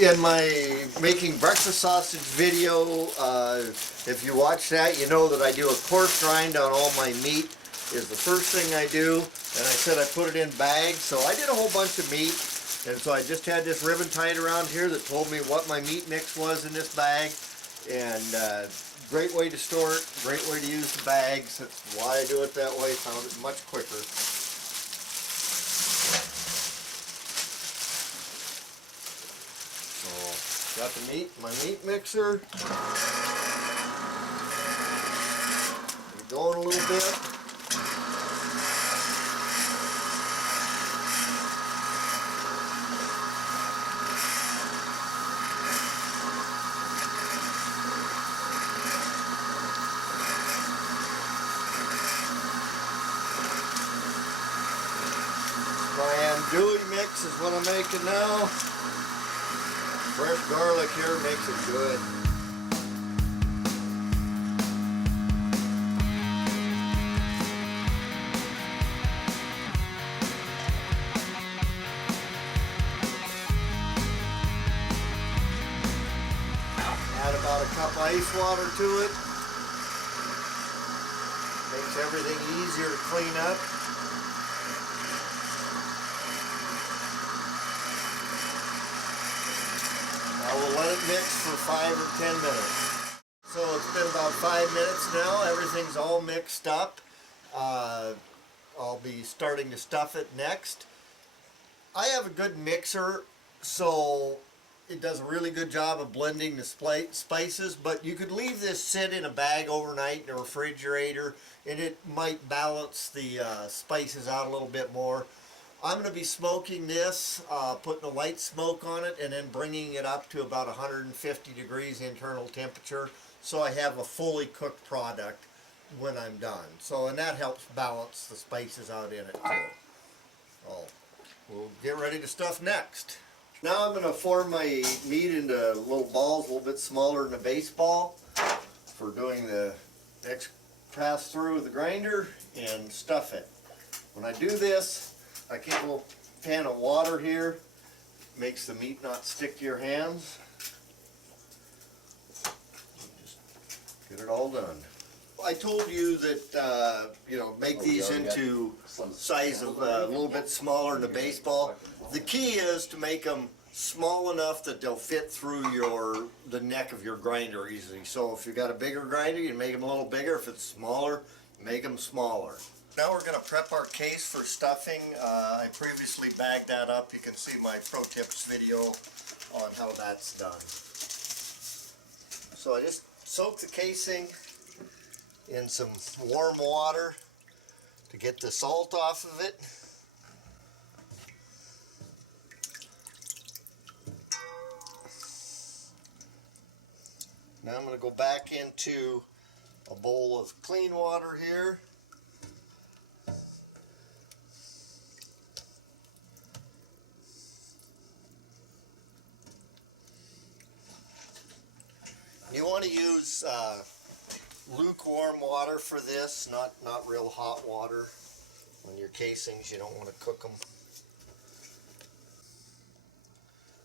in my making breakfast sausage video, if you watch that, you know that I do a coarse grind on all my meat is the first thing I do. And I said I put it in bags, so I did a whole bunch of meat. And so I just had this ribbon tied around here that told me what my meat mix was in this bag. And great way to store it, great way to use the bags. That's why I do it that way, found it much quicker. So, got the meat, my meat mixer. We're going a little bit. My andouille mix is what I'm making now. Fresh garlic here makes it good. Add about a cup of ice water to it. Makes everything easier to clean up. I will let it mix for 5 or 10 minutes. So it's been about 5 minutes now. Everything's all mixed up. I'll be starting to stuff it next. I have a good mixer, so it does a really good job of blending the spices, but you could leave this sit in a bag overnight in a refrigerator and it might balance the spices out a little bit more. I'm going to be smoking this, putting a light smoke on it, and then bringing it up to about 150 degrees internal temperature, so I have a fully cooked product when I'm done. So, and that helps balance the spices out in it too. So, we'll get ready to stuff next. Now I'm going to form my meat into little balls, a little bit smaller than a baseball, for doing the next pass through with the grinder and stuff it. When I do this, I keep a little pan of water here, makes the meat not stick to your hands. Just get it all done. I told you that, make these into size of a little bit smaller than a baseball. The key is to make them small enough that they'll fit through the neck of your grinder easily. So if you've got a bigger grinder, you make them a little bigger. If it's smaller, make them smaller. Now we're going to prep our case for stuffing. I previously bagged that up. You can see my pro tips video on how that's done. So I just soak the casing in some warm water to get the salt off of it. Now I'm going to go back into a bowl of clean water here. You want to use lukewarm water for this, not real hot water. On your casings, you don't want to cook them.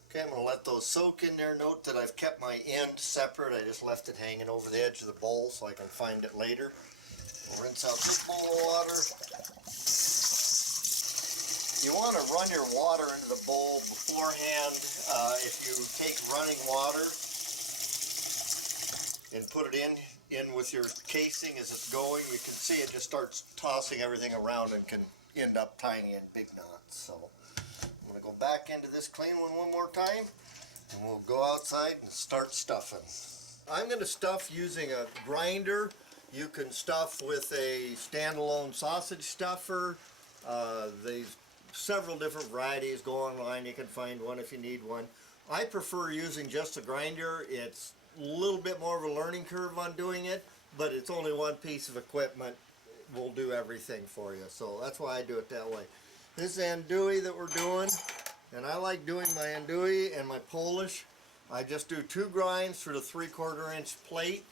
Okay, I'm going to let those soak in there. Note that I've kept my end separate. I just left it hanging over the edge of the bowl so I can find it later. We'll rinse out this bowl of water. You want to run your water into the bowl beforehand. If you take running water and put it in with your casing as it's going, you can see it just starts tossing everything around and can end up tying in big knots. So I'm going to go back into this clean one more time, and we'll go outside and start stuffing. I'm going to stuff using a grinder. You can stuff with a standalone sausage stuffer. There's several different varieties. Go online, you can find one if you need one. I prefer using just a grinder. It's a little bit more of a learning curve on doing it, but it's only one piece of equipment. Will do everything for you, so that's why I do it that way. This is andouille that we're doing, and I like doing my andouille and my Polish. I just do 2 grinds for the 3/4 inch plate.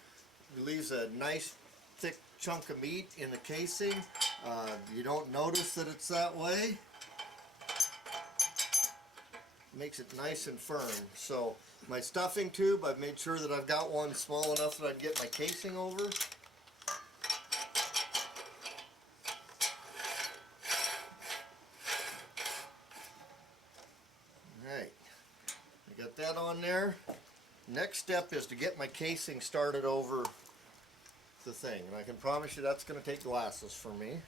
It leaves a nice thick chunk of meat in the casing. You don't notice that it's that way. makes it nice and firm. So my stuffing tube, I've made sure that I've got one small enough that I can get my casing over. Alright, I got that on there. Next step is to get my casing started over the thing, and I can promise you that's going to take glasses for me.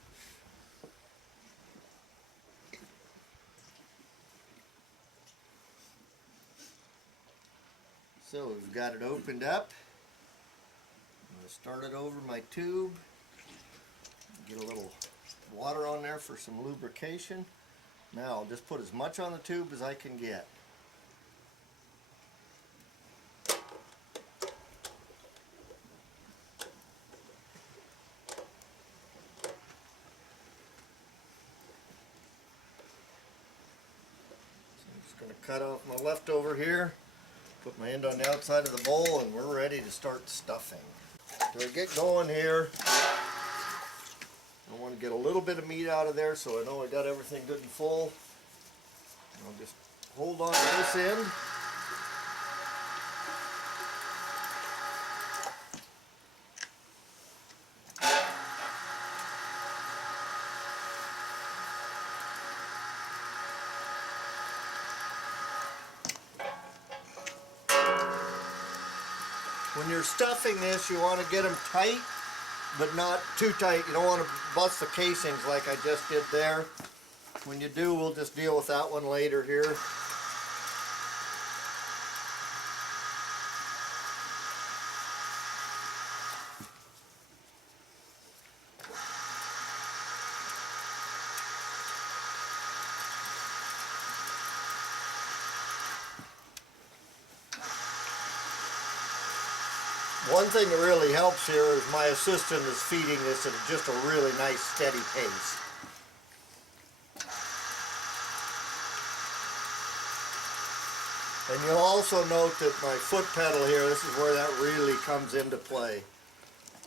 So we've got it opened up. I'm going to start it over my tube. Get a little water on there for some lubrication. Now I'll just put as much on the tube as I can get. Going to cut off my leftover here, put my end on the outside of the bowl, and we're ready to start stuffing. So I get going here. I want to get a little bit of meat out of there so I know I got everything good and full. And I'll just hold on to this end. When you're stuffing this, you want to get them tight, but not too tight. You don't want to bust the casings like I just did there. When you do, we'll just deal with that one later here. One thing that really helps here is my assistant is feeding this at just a really nice steady pace. And you'll also note that my foot pedal here, this is where that really comes into play.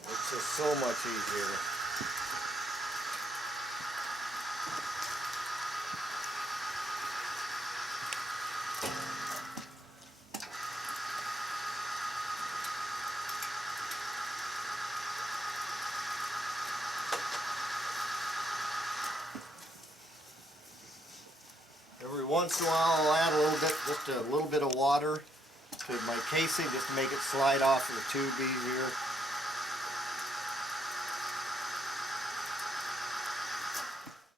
It's just so much easier. Every once in a while I'll add a little bit, just a little bit of water to my casing just to make it slide off of the tube easier.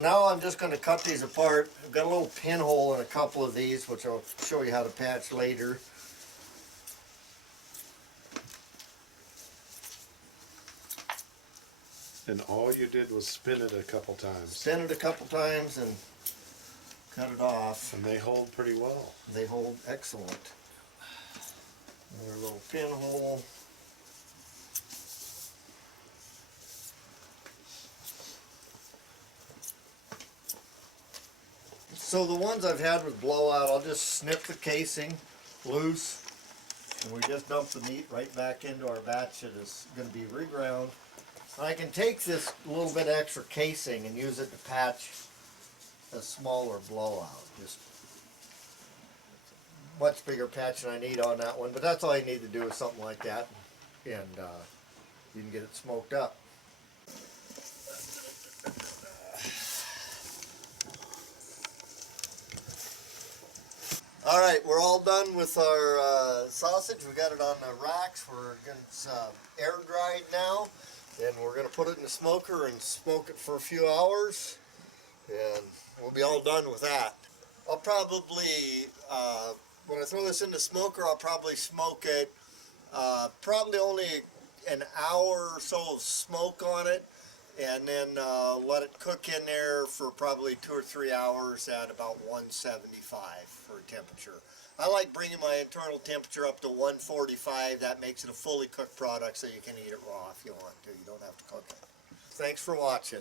Now I'm just going to cut these apart. I've got a little pinhole in a couple of these, which I'll show you how to patch later. And all you did was spin it a couple times. Spin it a couple times and cut it off. And they hold pretty well. They hold excellent. Another little pinhole. So the ones I've had with blowout, I'll just snip the casing loose, and we just dump the meat right back into our batch that is going to be reground. I can take this little bit extra casing and use it to patch a smaller blowout. Just much bigger patch than I need on that one, but that's all you need to do is something like that, and you can get it smoked up. Alright, we're all done with our sausage. We got it on the racks. It's air dried now, and we're going to put it in the smoker and smoke it for a few hours, and we'll be all done with that. I'll probably, when I throw this in the smoker, I'll probably smoke it, probably only an hour or so of smoke on it, and then let it cook in there for probably 2 or 3 hours at about 175 for temperature. I like bringing my internal temperature up to 145. That makes it a fully cooked product, so you can eat it raw if you want to. You don't have to cook it. Thanks for watching.